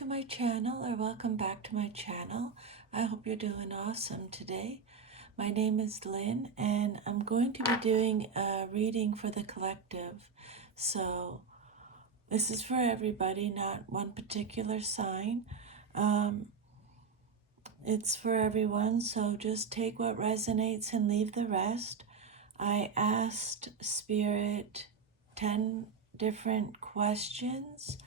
to my channel, or welcome back to my channel. I hope you're doing awesome today. My name is Lynn, and I'm going to be doing a reading for the collective. So this is for everybody, not one particular sign. It's for everyone, so just take what resonates and leave the rest. I asked Spirit 10 different questions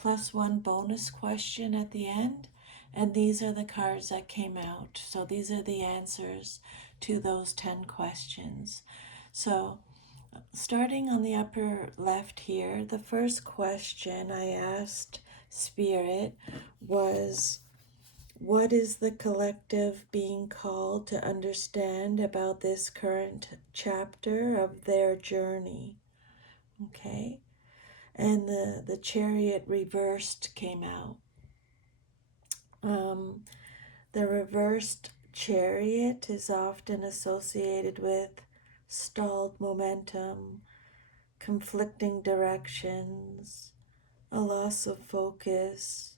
plus one bonus question at the end, and these are the cards that came out. So these are the answers to those 10 questions. So starting on the upper left here, the first question I asked Spirit was, what is the collective being called to understand about this current chapter of their journey? Okay. And the Chariot Reversed came out. The reversed chariot is often associated with stalled momentum, conflicting directions, a loss of focus,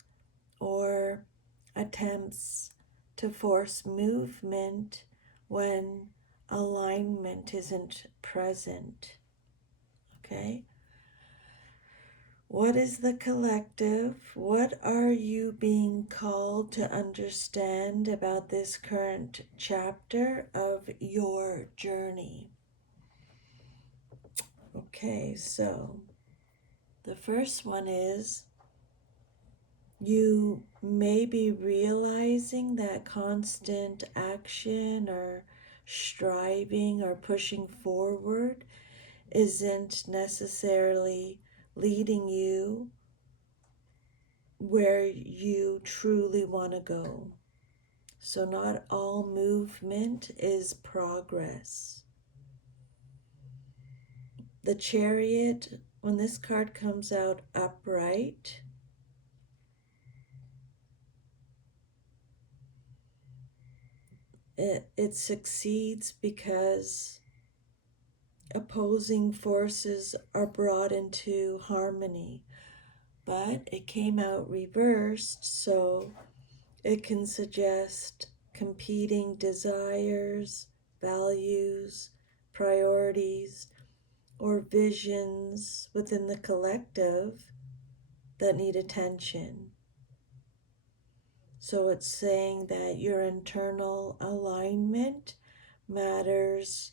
or attempts to force movement when alignment isn't present. Okay? What is the collective? What are you being called to understand about this current chapter of your journey? Okay, so the first one is, you may be realizing that constant action or striving or pushing forward isn't necessarily leading you where you truly want to go. So not all movement is progress. The Chariot, when this card comes out upright, it succeeds because opposing forces are brought into harmony. But it came out reversed, so it can suggest competing desires, values, priorities, or visions within the collective that need attention. So it's saying that your internal alignment matters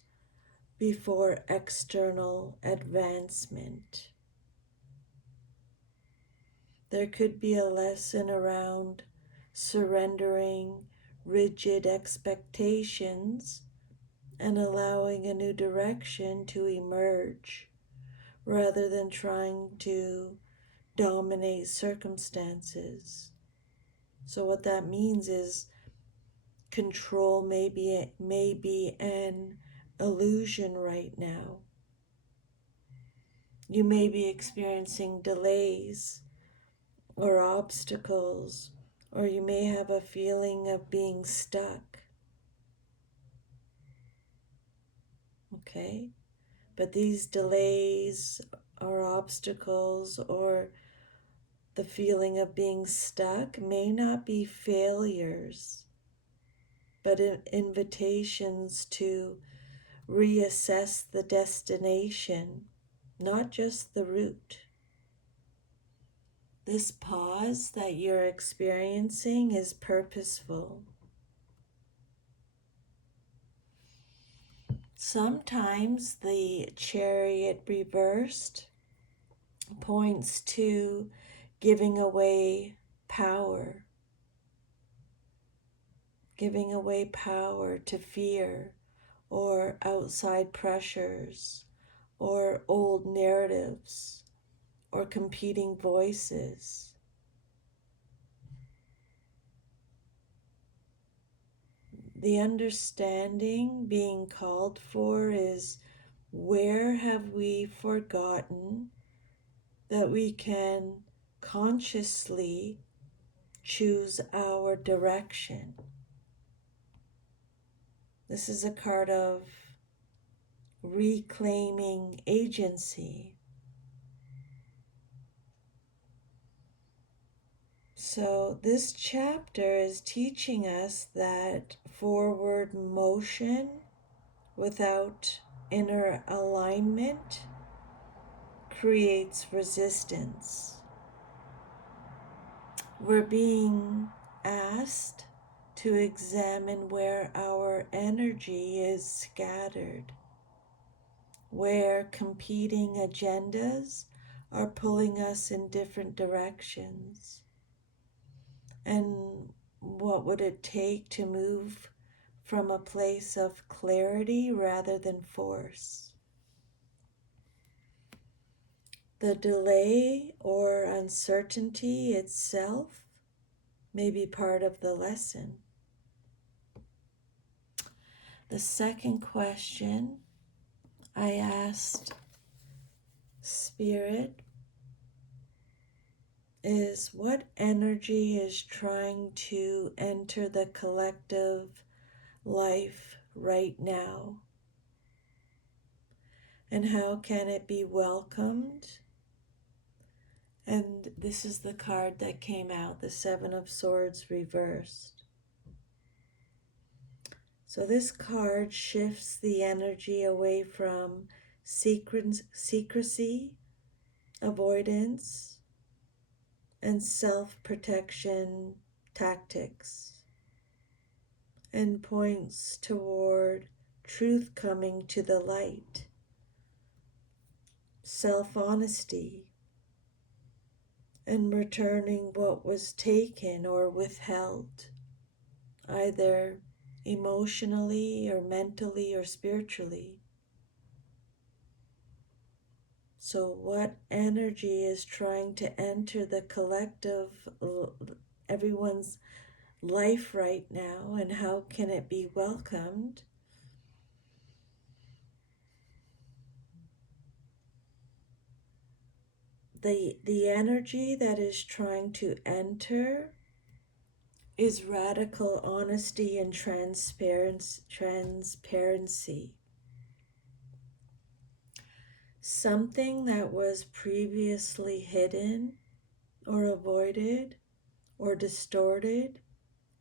before external advancement. There could be a lesson around surrendering rigid expectations and allowing a new direction to emerge rather than trying to dominate circumstances. So what that means is control may be an illusion right now. You may be experiencing delays or obstacles, or you may have a feeling of being stuck. Okay? But these delays or obstacles or the feeling of being stuck may not be failures, but invitations to reassess the destination, not just the route. This pause that you're experiencing is purposeful. Sometimes the Chariot Reversed points to giving away power to fear or outside pressures or old narratives or competing voices. The understanding being called for is, where have we forgotten that we can consciously choose our direction? This is a card of reclaiming agency. So, this chapter is teaching us that forward motion without inner alignment creates resistance. We're being asked to examine where our energy is scattered, where competing agendas are pulling us in different directions, and what would it take to move from a place of clarity rather than force. The delay or uncertainty itself may be part of the lesson. The second question I asked Spirit is, what energy is trying to enter the collective life right now? And how can it be welcomed? And this is the card that came out, the Seven of Swords reversed. So this card shifts the energy away from secrecy, avoidance, and self-protection tactics, and points toward truth coming to the light, self-honesty, and returning what was taken or withheld, either emotionally or mentally or spiritually. So what energy is trying to enter the collective, everyone's life right now, and how can it be welcomed? The energy that is trying to enter is radical honesty and transparency. Something that was previously hidden or avoided or distorted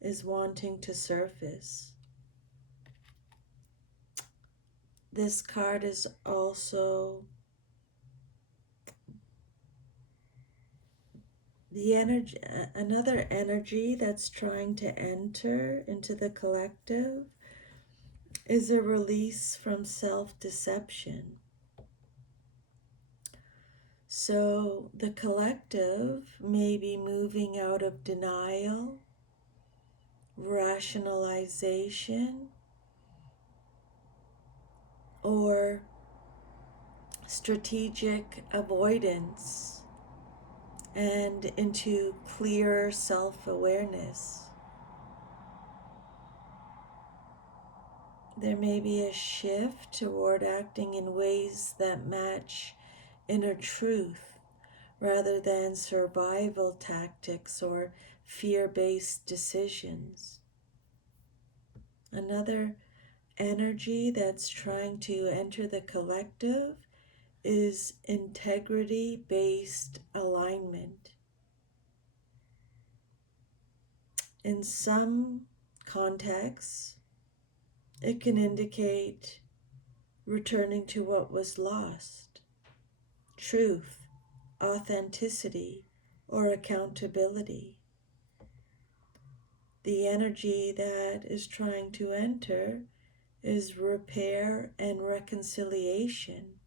is wanting to surface. This card is also the energy, another energy that's trying to enter into the collective is a release from self-deception. So the collective may be moving out of denial, rationalization, or strategic avoidance and into clearer self-awareness. There may be a shift toward acting in ways that match inner truth rather than survival tactics or fear-based decisions. Another energy that's trying to enter the collective is integrity-based alignment. In some contexts, it can indicate returning to what was lost, truth, authenticity, or accountability. The energy that is trying to enter is repair and reconciliation.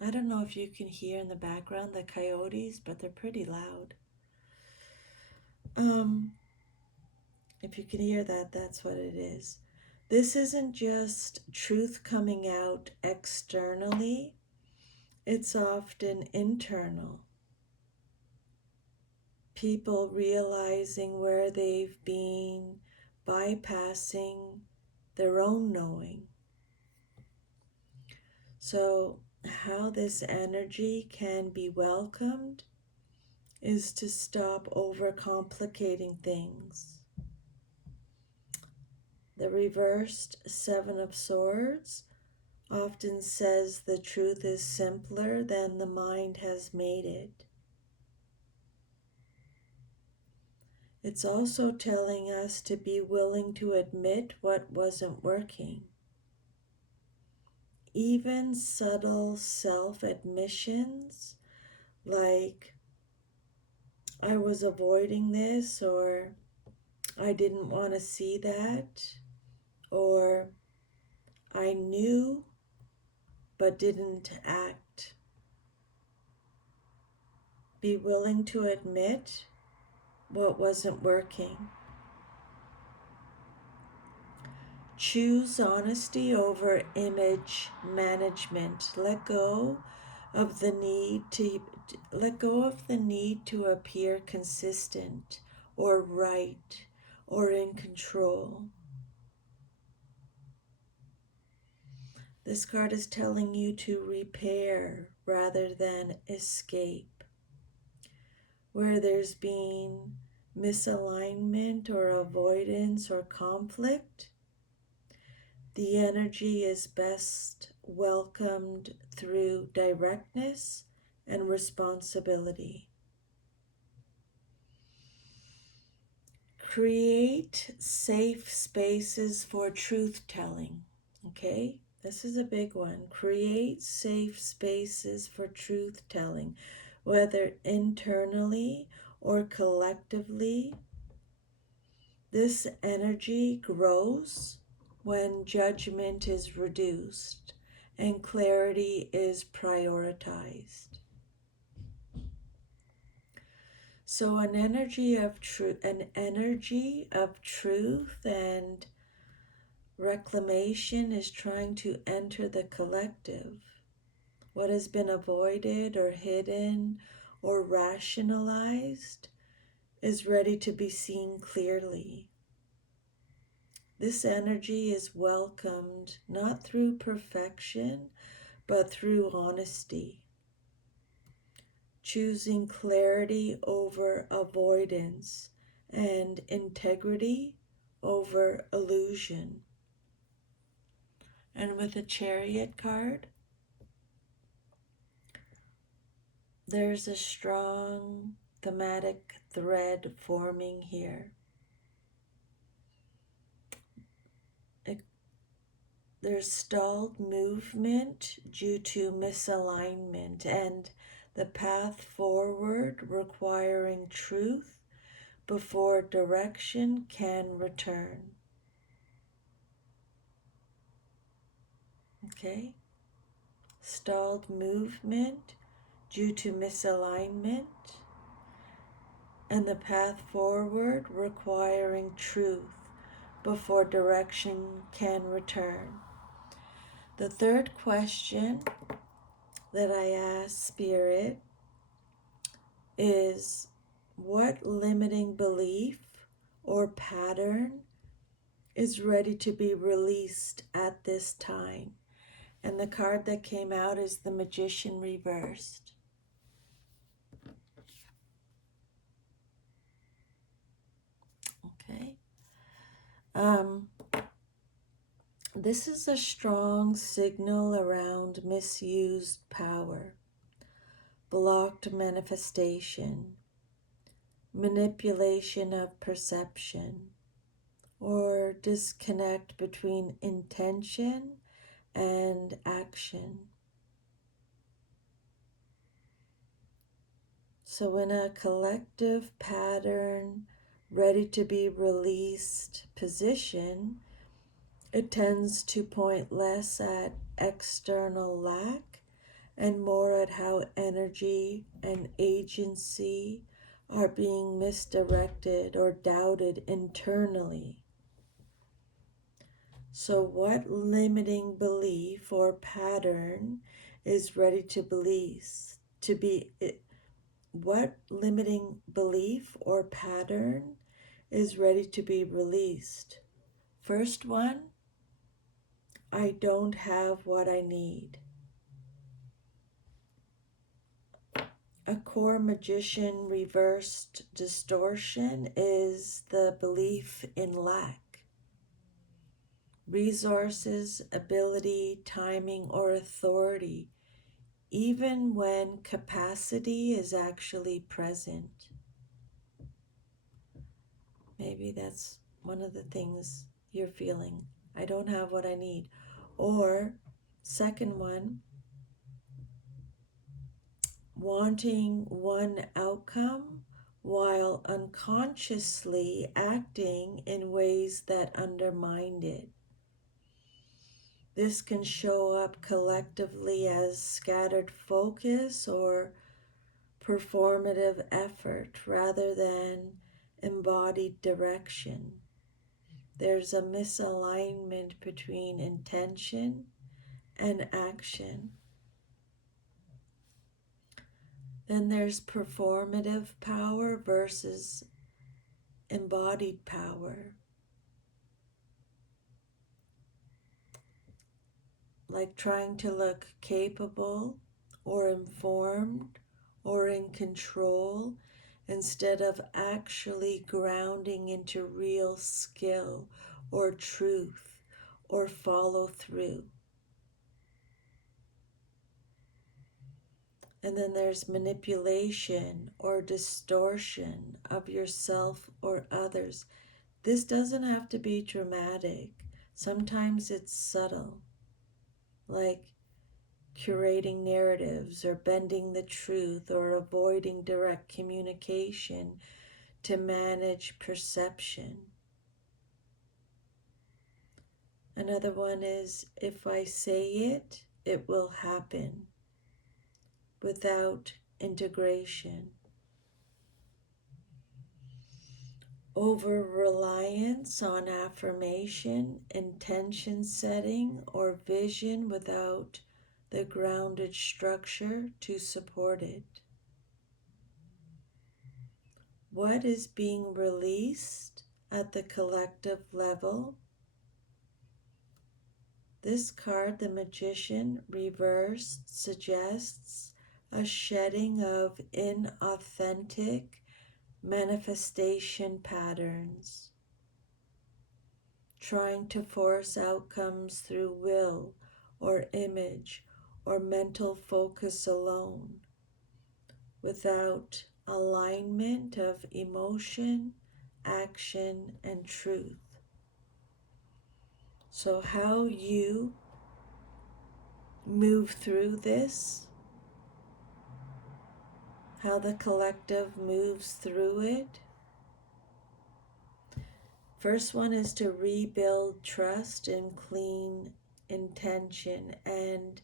I don't know if you can hear in the background the coyotes, but they're pretty loud. If you can hear that, that's what it is. This isn't just truth coming out externally, it's often internal. People realizing where they've been bypassing their own knowing. So, how this energy can be welcomed is to stop overcomplicating things. The reversed Seven of Swords often says the truth is simpler than the mind has made it. It's also telling us to be willing to admit what wasn't working. Even subtle self admissions like, I was avoiding this, or I didn't want to see that, or I knew but didn't act. Be willing to admit what wasn't working. Choose honesty over image management. Let go of the need to appear consistent or right or in control. This card is telling you to repair rather than escape. Where there's been misalignment or avoidance or conflict, the energy is best welcomed through directness and responsibility. Create safe spaces for truth telling. Okay, this is a big one. Create safe spaces for truth telling, whether internally or collectively. This energy grows when judgment is reduced and clarity is prioritized. So an energy of truth and reclamation is trying to enter the collective. What has been avoided or hidden or rationalized is ready to be seen clearly. This energy is welcomed not through perfection, but through honesty, choosing clarity over avoidance and integrity over illusion. And with the Chariot card, there's a strong thematic thread forming here. There's stalled movement due to misalignment, and the path forward requiring truth before direction can return. Okay? Stalled movement due to misalignment, and the path forward requiring truth before direction can return. The third question that I ask Spirit is, what limiting belief or pattern is ready to be released at this time? And the card that came out is the Magician Reversed. Okay. This is a strong signal around misused power, blocked manifestation, manipulation of perception, or disconnect between intention and action. So in a collective pattern, ready to be released position, it tends to point less at external lack and more at how energy and agency are being misdirected or doubted internally. So what limiting belief or pattern is ready to what limiting belief or pattern is ready to be released? First one, I don't have what I need. A core magician reversed distortion is the belief in lack. Resources, ability, timing, or authority, even when capacity is actually present. Maybe that's one of the things you're feeling. I don't have what I need. Or, second one, wanting one outcome while unconsciously acting in ways that undermine it. This can show up collectively as scattered focus or performative effort rather than embodied direction. There's a misalignment between intention and action. Then there's performative power versus embodied power. Like trying to look capable or informed or in control instead of actually grounding into real skill or truth or follow through. And then there's manipulation or distortion of yourself or others. This doesn't have to be dramatic. Sometimes it's subtle, like curating narratives or bending the truth or avoiding direct communication to manage perception. Another one is, if I say it, it will happen, without integration. Over reliance on affirmation, intention setting, or vision without the grounded structure to support it. What is being released at the collective level? This card, the Magician Reversed, suggests a shedding of inauthentic manifestation patterns, trying to force outcomes through will or image or mental focus alone, without alignment of emotion, action, and truth. So, how you move through this, how the collective moves through it. First one is to rebuild trust in clean intention and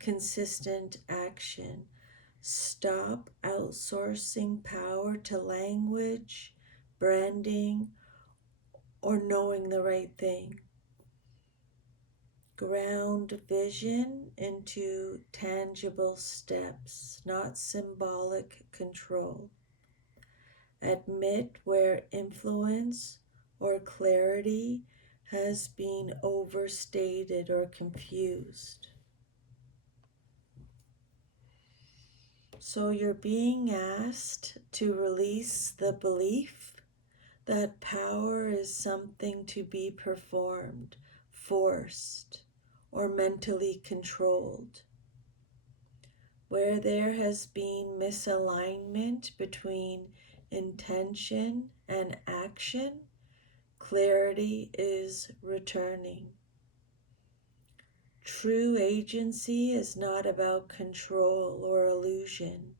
consistent action. Stop outsourcing power to language, branding, or knowing the right thing. Ground vision into tangible steps, not symbolic control. Admit where influence or clarity has been overstated or confused. So you're being asked to release the belief that power is something to be performed, forced, or mentally controlled. Where there has been misalignment between intention and action, clarity is returning. True agency is not about control or illusion.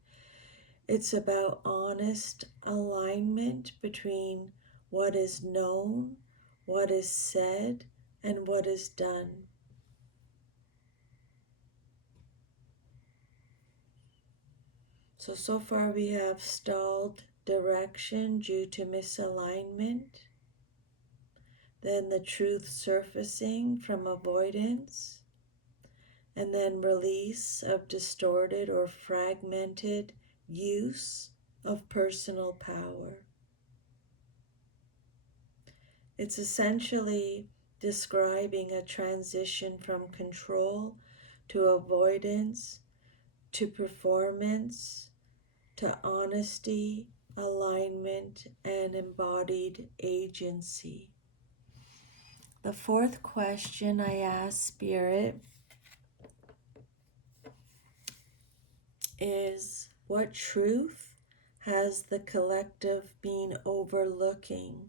It's about honest alignment between what is known, what is said, and what is done. So far we have stalled direction due to misalignment, then the truth surfacing from avoidance, and then release of distorted or fragmented use of personal power. It's essentially describing a transition from control to avoidance, to performance, to honesty, alignment, and embodied agency. The fourth question I ask Spirit is, what truth has the collective been overlooking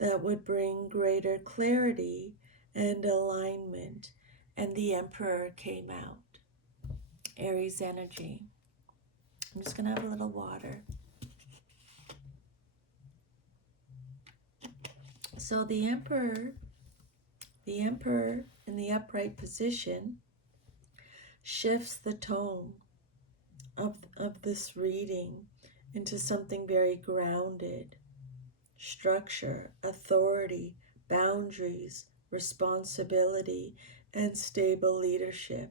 that would bring greater clarity and alignment. And the Emperor came out. Aries energy. I'm just going to have a little water. So the Emperor in the upright position shifts the tone of this reading into something very grounded. Structure, authority, boundaries, responsibility, and stable leadership.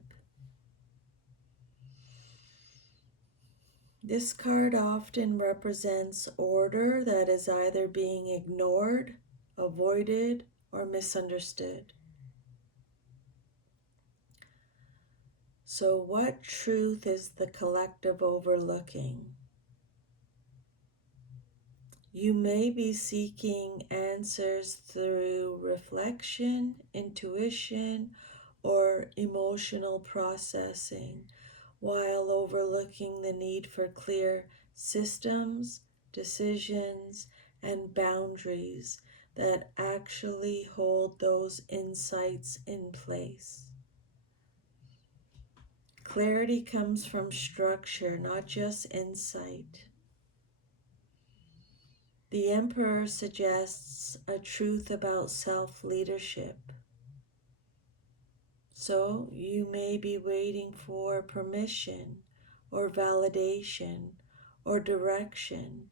This card often represents order that is either being ignored, avoided, or misunderstood. So, what truth is the collective overlooking? You may be seeking answers through reflection, intuition, or emotional processing, while overlooking the need for clear systems, decisions, and boundaries that actually hold those insights in place. Clarity comes from structure, not just insight. The Emperor suggests a truth about self-leadership. So you may be waiting for permission or validation or direction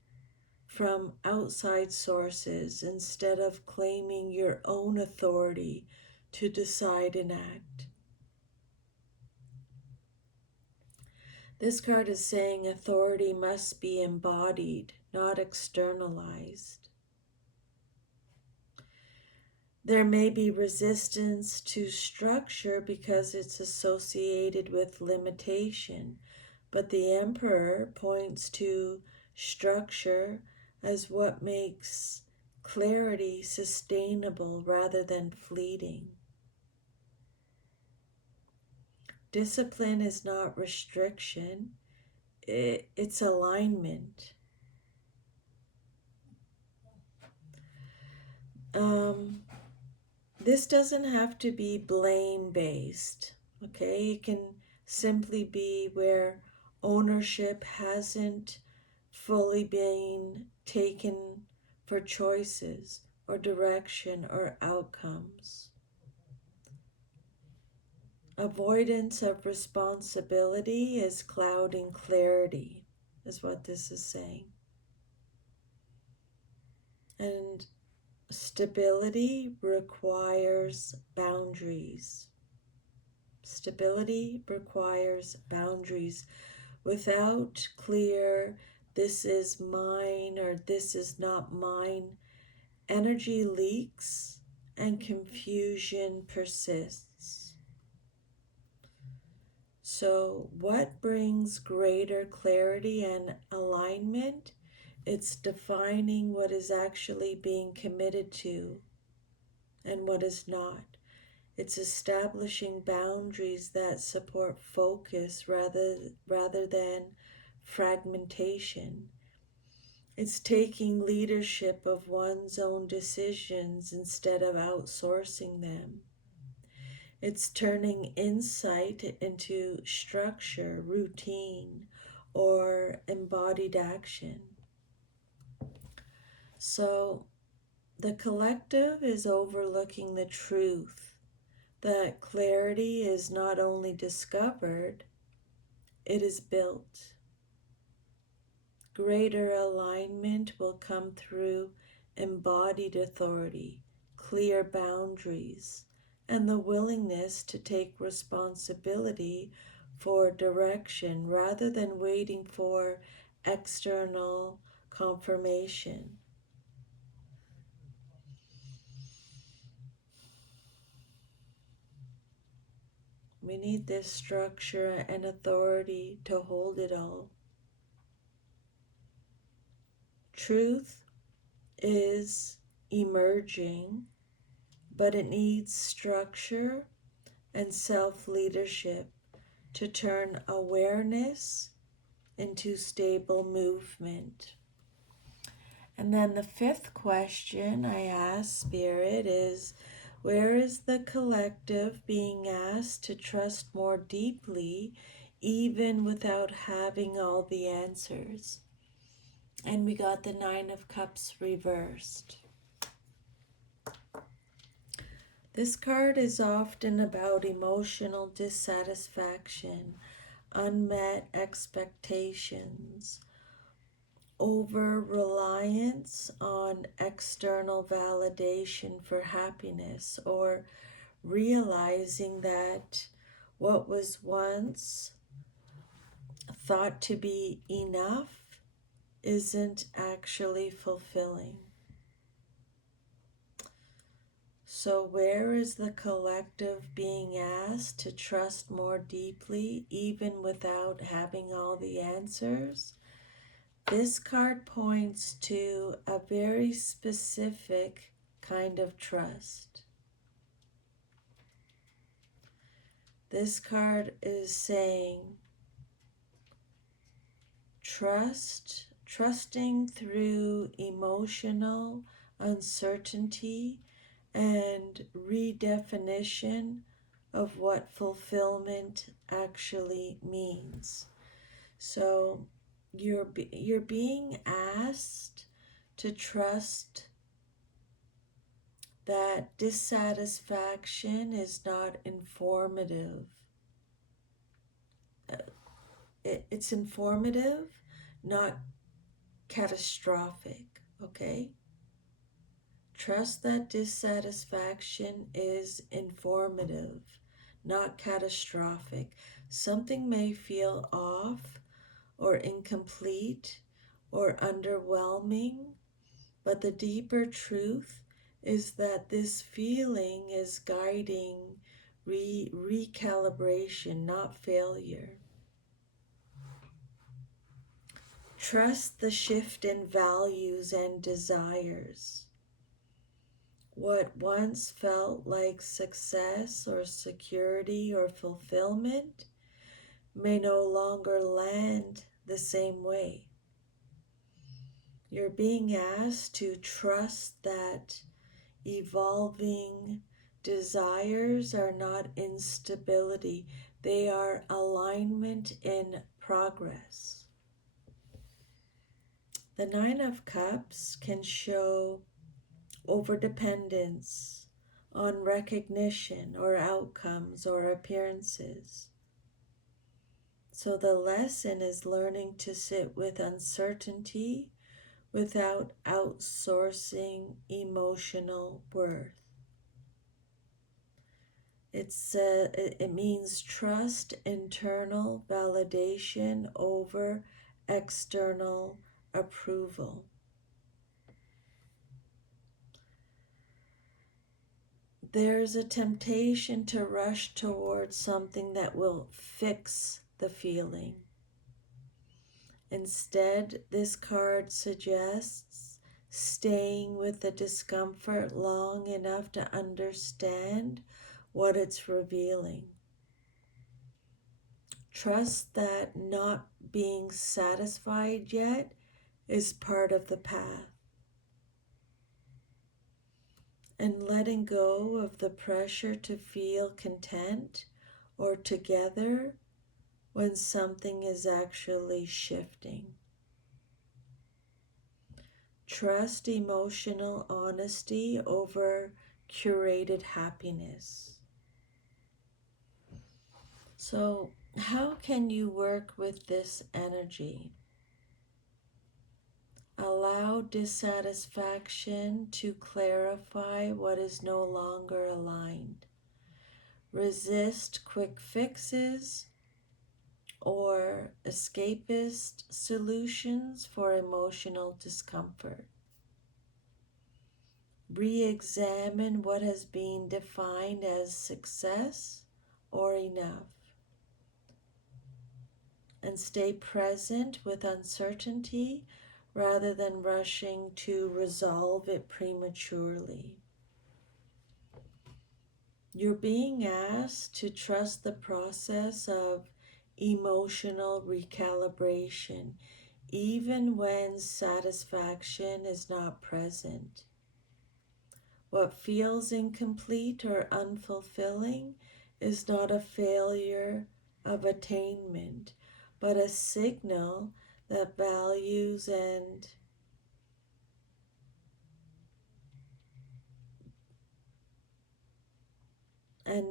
from outside sources instead of claiming your own authority to decide and act. This card is saying authority must be embodied, not externalized. There may be resistance to structure because it's associated with limitation, but the Emperor points to structure as what makes clarity sustainable rather than fleeting. Discipline is not restriction, it's alignment. This doesn't have to be blame-based, okay? It can simply be where ownership hasn't fully been taken for choices or direction or outcomes. Avoidance of responsibility is clouding clarity, is what this is saying. And stability requires boundaries. Stability requires boundaries. Without clear, this is mine or this is not mine, energy leaks and confusion persists. So, what brings greater clarity and alignment? It's defining what is actually being committed to and what is not. It's establishing boundaries that support focus rather than fragmentation. It's taking leadership of one's own decisions instead of outsourcing them. It's turning insight into structure, routine, or embodied action. So the collective is overlooking the truth that clarity is not only discovered, it is built. Greater alignment will come through embodied authority, clear boundaries, and the willingness to take responsibility for direction rather than waiting for external confirmation. We need this structure and authority to hold it all. Truth is emerging, but it needs structure and self-leadership to turn awareness into stable movement. And then the fifth question I ask Spirit is, where is the collective being asked to trust more deeply, even without having all the answers? And we got the Nine of Cups reversed. This card is often about emotional dissatisfaction, unmet expectations, over reliance on external validation for happiness, or realizing that what was once thought to be enough isn't actually fulfilling. So, where is the collective being asked to trust more deeply, even without having all the answers? This card points to a very specific kind of trust. This card is saying trusting through emotional uncertainty and redefinition of what fulfillment actually means. So you're being asked to trust that dissatisfaction is not informative. It's informative, not catastrophic, okay? Trust that dissatisfaction is informative, not catastrophic. Something may feel off or incomplete or underwhelming, but the deeper truth is that this feeling is guiding recalibration, not failure. Trust the shift in values and desires. What once felt like success or security or fulfillment may no longer land the same way. You're being asked to trust that evolving desires are not instability, they are alignment in progress. The Nine of Cups can show overdependence on recognition or outcomes or appearances. So the lesson is learning to sit with uncertainty without outsourcing emotional worth. It means trust internal validation over external approval. There's a temptation to rush towards something that will fix the feeling. Instead, this card suggests staying with the discomfort long enough to understand what it's revealing. Trust that not being satisfied yet is part of the path. And letting go of the pressure to feel content or together when something is actually shifting. Trust emotional honesty over curated happiness. So, how can you work with this energy? Allow dissatisfaction to clarify what is no longer aligned. Resist quick fixes or escapist solutions for emotional discomfort. Re-examine what has been defined as success or enough, and stay present with uncertainty rather than rushing to resolve it prematurely. You're being asked to trust the process of emotional recalibration, even when satisfaction is not present. What feels incomplete or unfulfilling is not a failure of attainment, but a signal that values and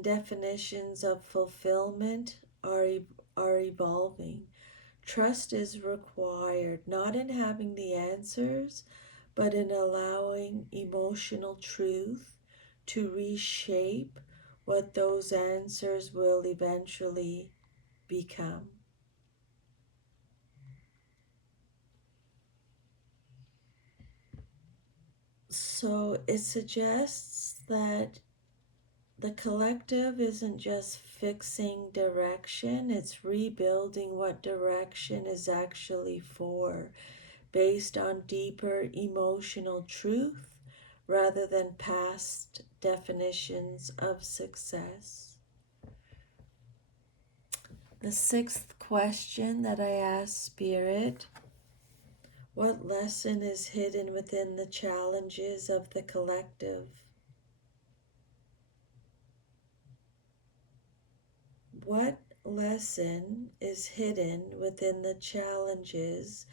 definitions of fulfillment are evolving. Trust is required not in having the answers, but in allowing emotional truth to reshape what those answers will eventually become. So it suggests that the collective isn't just fixing direction, it's rebuilding what direction is actually for, based on deeper emotional truth rather than past definitions of success. The sixth question that I asked Spirit: what lesson is hidden within the challenges of the collective? What lesson is hidden within the challenges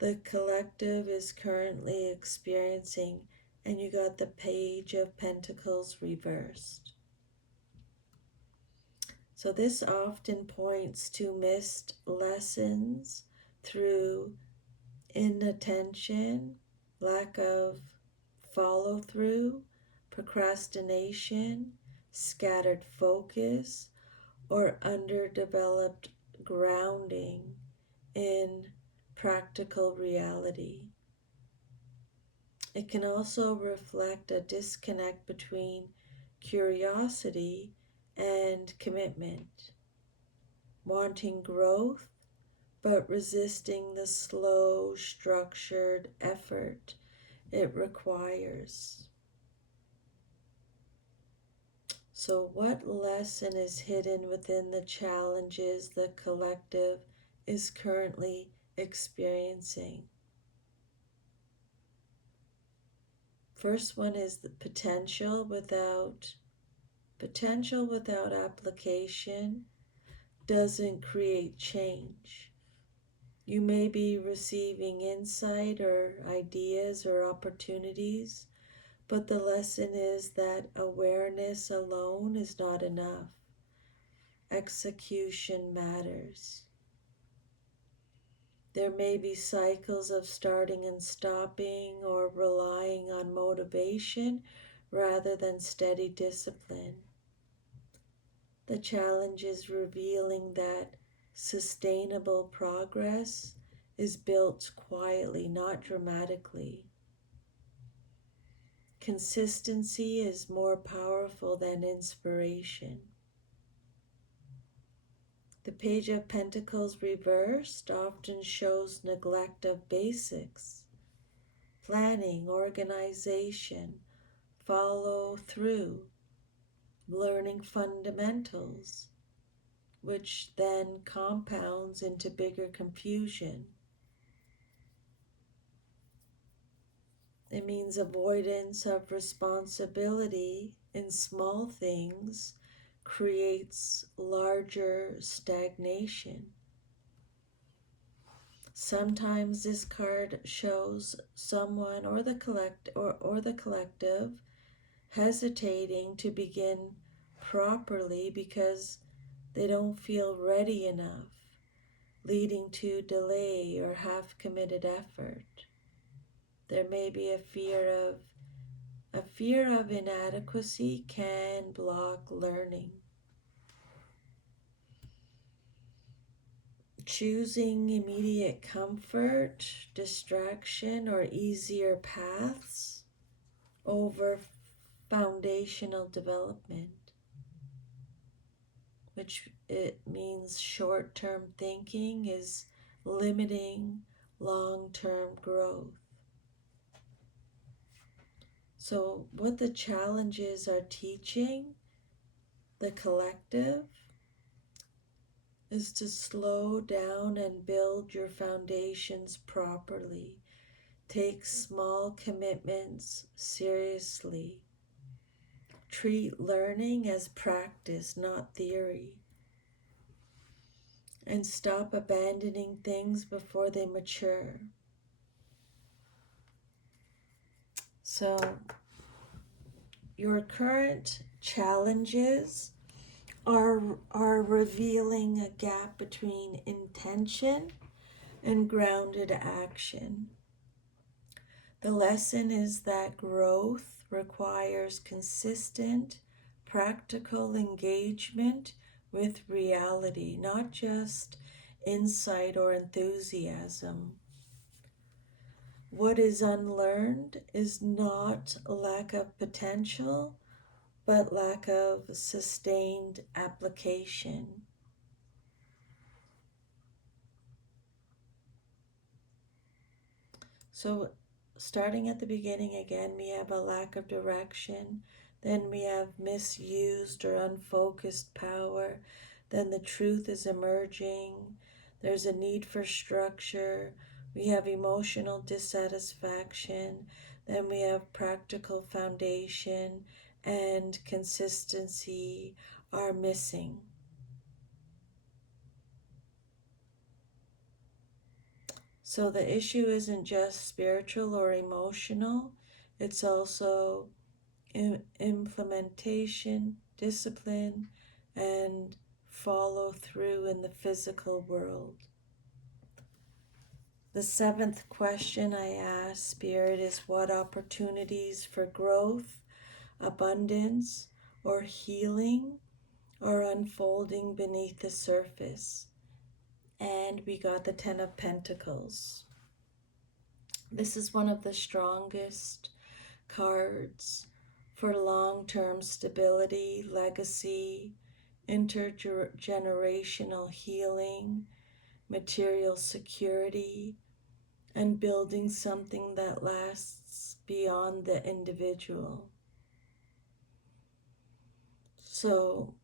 the collective is currently experiencing? And you got the Page of Pentacles reversed. So this often points to missed lessons through inattention, lack of follow through, procrastination, scattered focus, or underdeveloped grounding in practical reality. It can also reflect a disconnect between curiosity and commitment, wanting growth but resisting the slow, structured effort it requires. So, what lesson is hidden within the challenges the collective is currently experiencing? First one is the potential without application doesn't create change. You may be receiving insight or ideas or opportunities, but the lesson is that awareness alone is not enough. Execution matters. There may be cycles of starting and stopping or relying on motivation rather than steady discipline. The challenge is revealing that sustainable progress is built quietly, not dramatically. Consistency is more powerful than inspiration. The Page of Pentacles reversed often shows neglect of basics, planning, organization, follow through, learning fundamentals, which then compounds into bigger confusion. It means avoidance of responsibility in small things creates larger stagnation. Sometimes this card shows someone or the collective hesitating to begin properly because they don't feel ready enough, leading to delay or half-committed effort. There may be a fear of inadequacy can block learning. Choosing immediate comfort, distraction, or easier paths over foundational development, which it means short-term thinking is limiting long-term growth. So what the challenges are teaching the collective is to slow down and build your foundations properly. Take small commitments seriously. Treat learning as practice, not theory. And stop abandoning things before they mature. So, your current challenges are revealing a gap between intention and grounded action. The lesson is that growth requires consistent, practical engagement with reality, not just insight or enthusiasm. What is unlearned is not lack of potential, but lack of sustained application. So, starting at the beginning again, we have a lack of direction, then we have misused or unfocused power, then the truth is emerging, there's a need for structure, we have emotional dissatisfaction, then we have practical foundation, and consistency are missing. So the issue isn't just spiritual or emotional, it's also implementation, discipline, and follow through in the physical world. The seventh question I ask Spirit is what opportunities for growth, abundance, or healing are unfolding beneath the surface? And we got the Ten of Pentacles. This is one of the strongest cards for long-term stability, legacy, intergenerational healing, material security, and building something that lasts beyond the individual. So,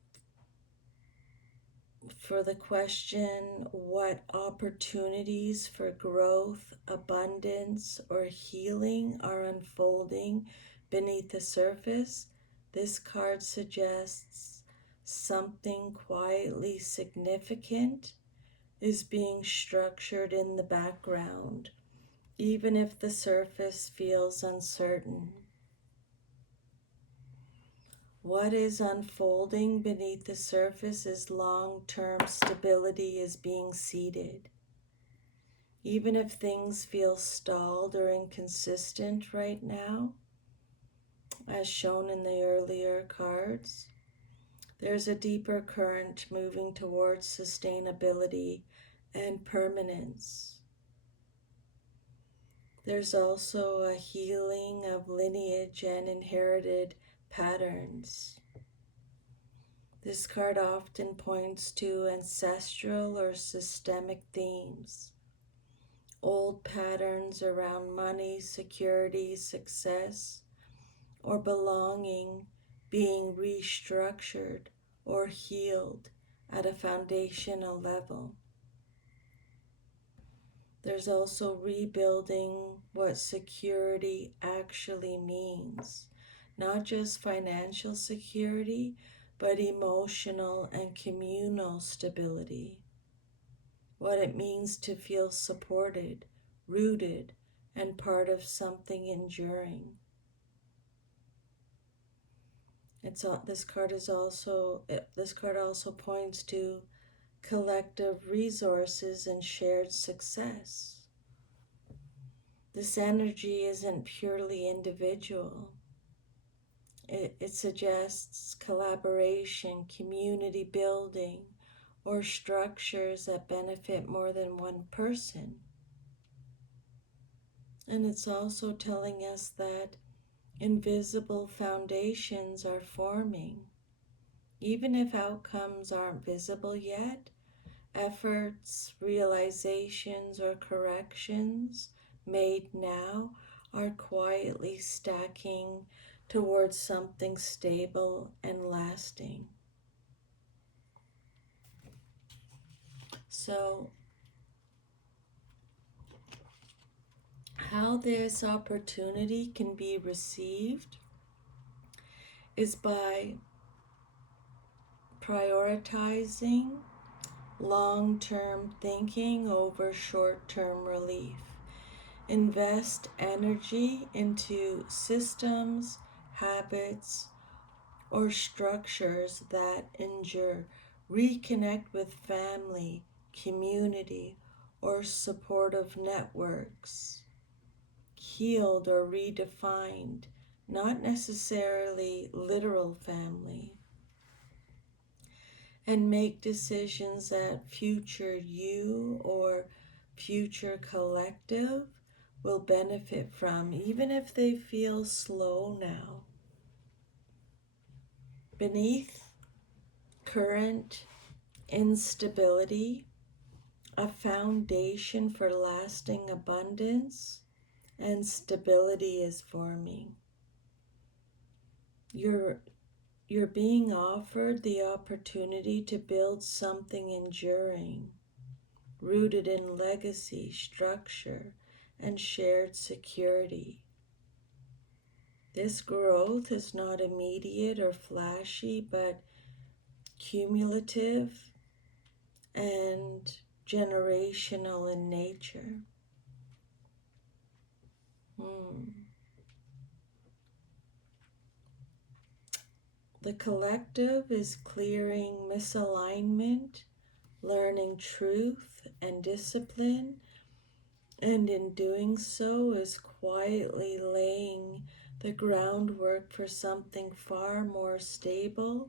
for the question, what opportunities for growth, abundance, or healing are unfolding beneath the surface, this card suggests something quietly significant is being structured in the background, even if the surface feels uncertain. What is unfolding beneath the surface is long-term stability is being seeded. Even if things feel stalled or inconsistent right now, as shown in the earlier cards, there's a deeper current moving towards sustainability and permanence. There's also a healing of lineage and inherited patterns. This card often points to ancestral or systemic themes, old patterns around money, security, success, or belonging being restructured or healed at a foundational level. There's also rebuilding what security actually means, not just financial security, but emotional and communal stability. What it means to feel supported, rooted, and part of something enduring. This card also points to collective resources and shared success. This energy isn't purely individual. It suggests collaboration, community building, or structures that benefit more than one person. And it's also telling us that invisible foundations are forming. Even if outcomes aren't visible yet, efforts, realizations, or corrections made now are quietly stacking towards something stable and lasting. So, how this opportunity can be received is by prioritizing long-term thinking over short-term relief. Invest energy into systems, habits, or structures that endure. Reconnect with family, community, or supportive networks. Healed or redefined, not necessarily literal family. And make decisions that future you or future collective will benefit from, even if they feel slow now. Beneath current instability, a foundation for lasting abundance and stability is forming. You're being offered the opportunity to build something enduring, rooted in legacy, structure, and shared security. This growth is not immediate or flashy, but cumulative and generational in nature. The collective is clearing misalignment, learning truth and discipline, and in doing so is quietly laying the groundwork for something far more stable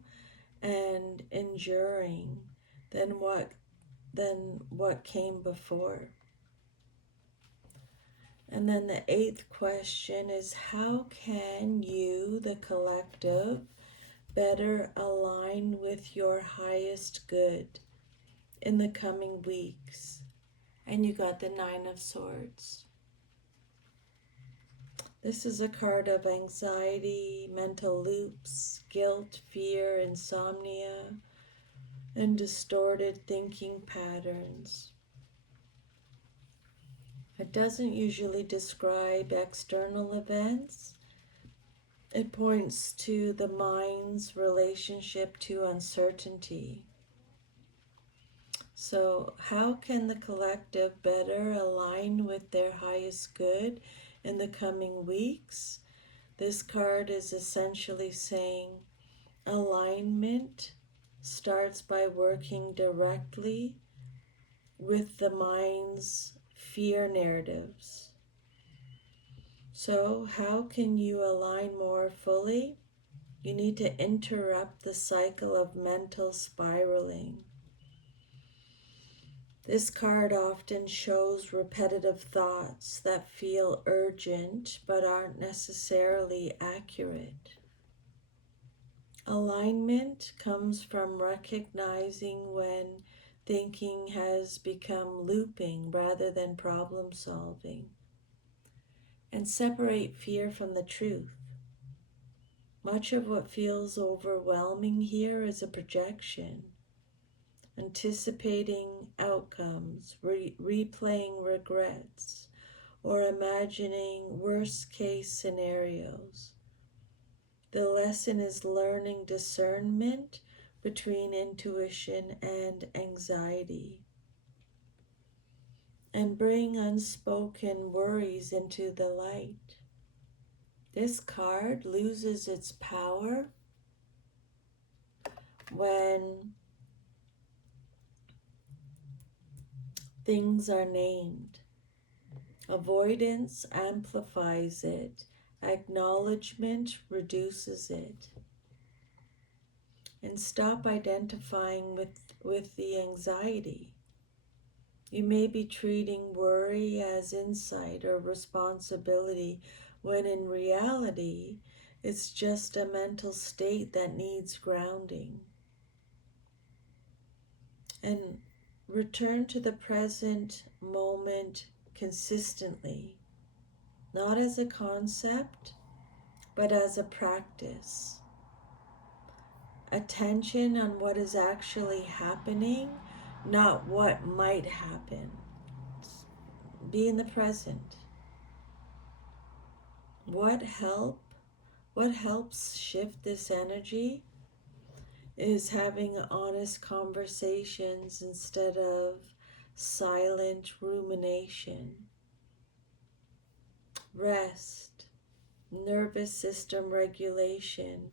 and enduring than what came before. And then the eighth question is, how can you, the collective, better align with your highest good in the coming weeks? And you got the Nine of Swords. This is a card of anxiety, mental loops, guilt, fear, insomnia, and distorted thinking patterns. It doesn't usually describe external events. It points to the mind's relationship to uncertainty. So, how can the collective better align with their highest good in the coming weeks? This card is essentially saying alignment starts by working directly with the mind's fear narratives. So, how can you align more fully? You need to interrupt the cycle of mental spiraling. This card often shows repetitive thoughts that feel urgent but aren't necessarily accurate. Alignment comes from recognizing when thinking has become looping rather than problem solving. And separate fear from the truth. Much of what feels overwhelming here is a projection, anticipating outcomes, replaying regrets, or imagining worst-case scenarios. The lesson is learning discernment between intuition and anxiety. And bring unspoken worries into the light. This card loses its power when things are named. Avoidance amplifies it. Acknowledgement reduces it. And stop identifying with the anxiety. You may be treating worry as insight or responsibility, when in reality, it's just a mental state that needs grounding. And return to the present moment consistently, not as a concept, but as a practice. Attention on what is actually happening not what might happen. Be in the present. What helps shift this energy is having honest conversations instead of silent rumination. Rest, nervous system regulation,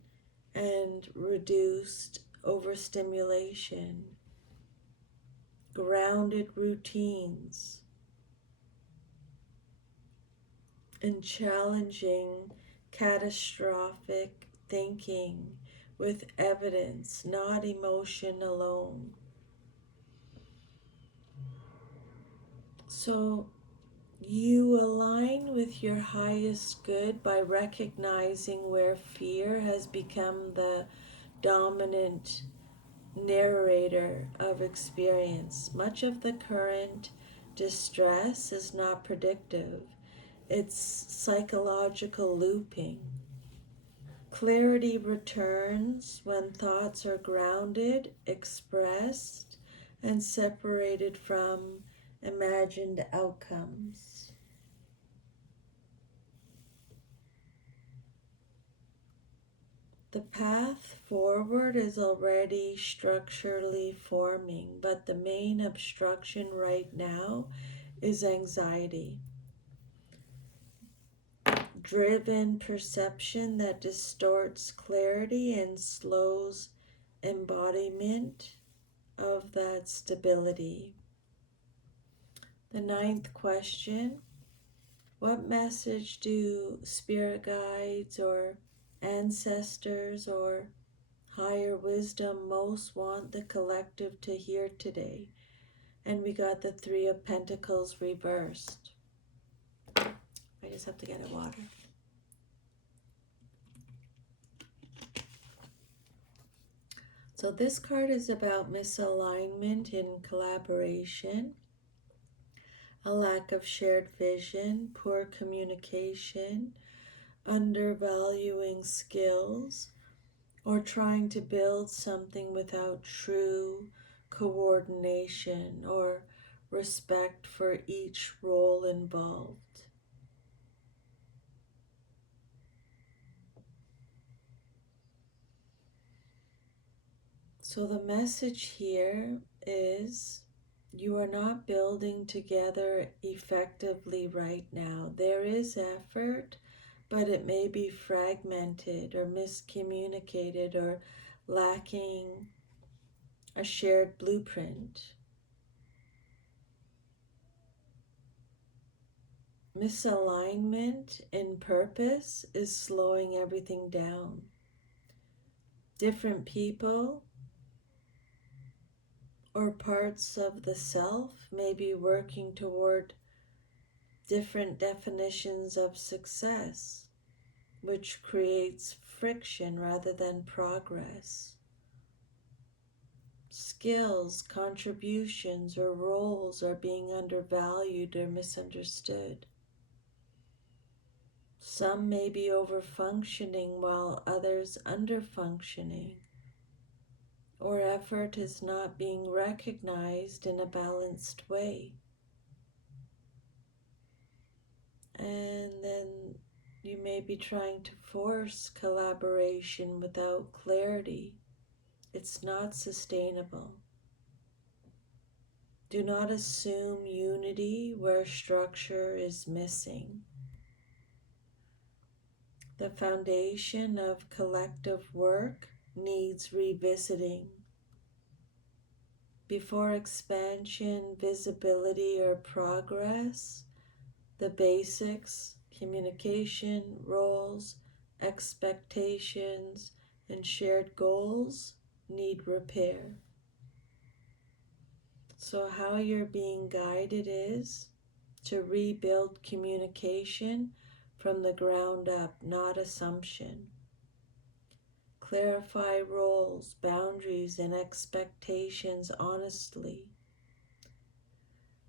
and reduced overstimulation. Grounded routines, and challenging catastrophic thinking with evidence, not emotion alone. So you align with your highest good by recognizing where fear has become the dominant narrator of experience. Much of the current distress is not predictive, it's psychological looping. Clarity returns when thoughts are grounded, expressed, and separated from imagined outcomes. The path forward is already structurally forming, but the main obstruction right now is anxiety. Driven perception that distorts clarity and slows embodiment of that stability. The ninth question: what message do spirit guides or ancestors or higher wisdom most want the collective to hear today? And we got the Three of Pentacles reversed. I just have to get a water. So this card is about misalignment in collaboration, a lack of shared vision, poor communication, undervaluing skills, or trying to build something without true coordination or respect for each role involved. So the message here is you are not building together effectively right now. There is effort, but it may be fragmented or miscommunicated or lacking a shared blueprint. Misalignment in purpose is slowing everything down. Different people or parts of the self may be working toward different definitions of success, which creates friction rather than progress. Skills, contributions, or roles are being undervalued or misunderstood. Some may be overfunctioning while others underfunctioning, or effort is not being recognized in a balanced way. And then you may be trying to force collaboration without clarity. It's not sustainable. Do not assume unity where structure is missing. The foundation of collective work needs revisiting. Before expansion, visibility, or progress, the basics, communication, roles, expectations, and shared goals need repair. So how you're being guided is to rebuild communication from the ground up, not assumption. Clarify roles, boundaries, and expectations honestly.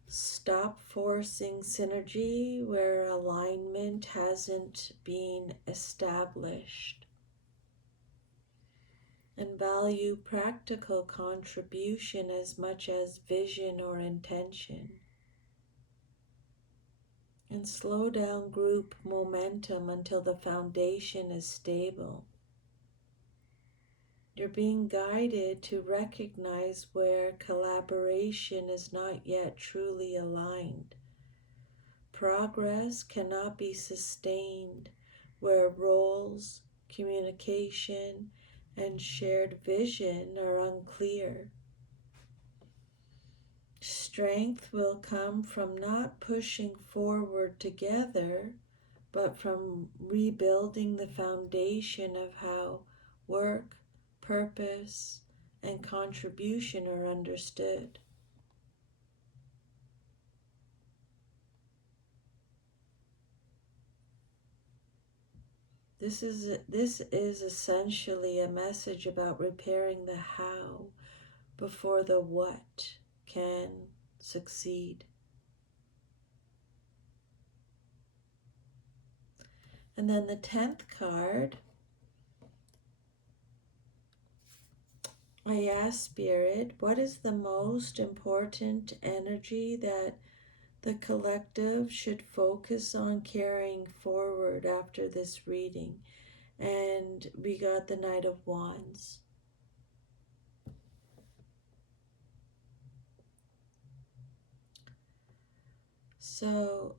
Stop forcing synergy where alignment hasn't been established. and value practical contribution as much as vision or intention. And slow down group momentum until the foundation is stable. You're being guided to recognize where collaboration is not yet truly aligned. Progress cannot be sustained where roles, communication, and shared vision are unclear. Strength will come from not pushing forward together, but from rebuilding the foundation of how work, purpose, and contribution are understood. This is essentially a message about repairing the how before the what can succeed. And then the 10th card, I asked Spirit, what is the most important energy that the collective should focus on carrying forward after this reading? And we got the Knight of Wands. So,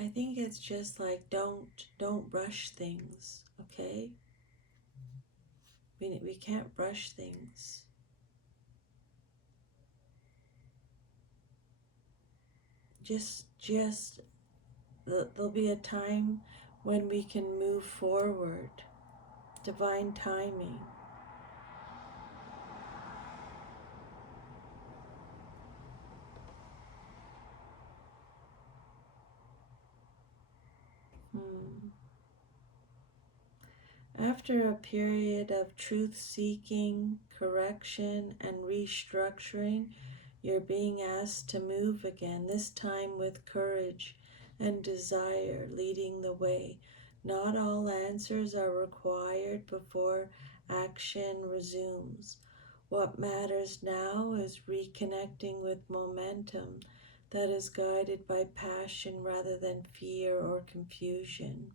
I think it's just like don't rush things, okay? We can't rush things. Just there'll be a time when we can move forward. Divine timing. After a period of truth-seeking, correction, and restructuring, you're being asked to move again, this time with courage and desire leading the way. Not all answers are required before action resumes. What matters now is reconnecting with momentum that is guided by passion rather than fear or confusion.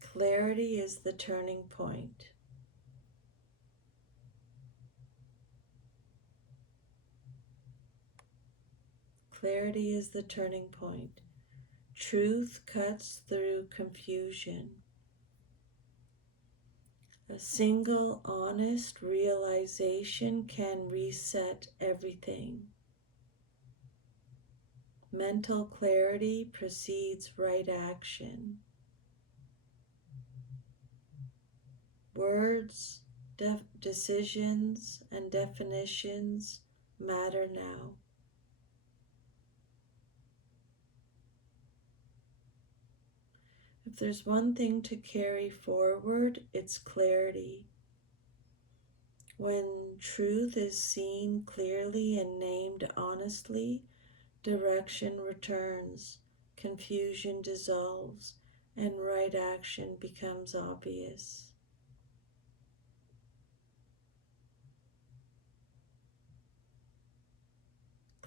Clarity is the turning point. Clarity is the turning point. Truth cuts through confusion. A single honest realization can reset everything. Mental clarity precedes right action. Words, decisions, and definitions matter now. If there's one thing to carry forward, it's clarity. When truth is seen clearly and named honestly, direction returns, confusion dissolves, and right action becomes obvious.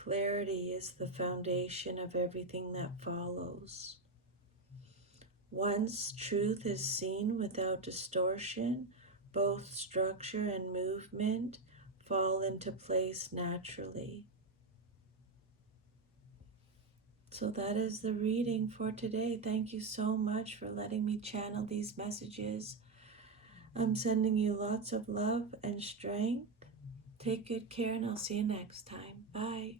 Clarity is the foundation of everything that follows. Once truth is seen without distortion, both structure and movement fall into place naturally. So that is the reading for today. Thank you so much for letting me channel these messages. I'm sending you lots of love and strength. Take good care, and I'll see you next time. Bye.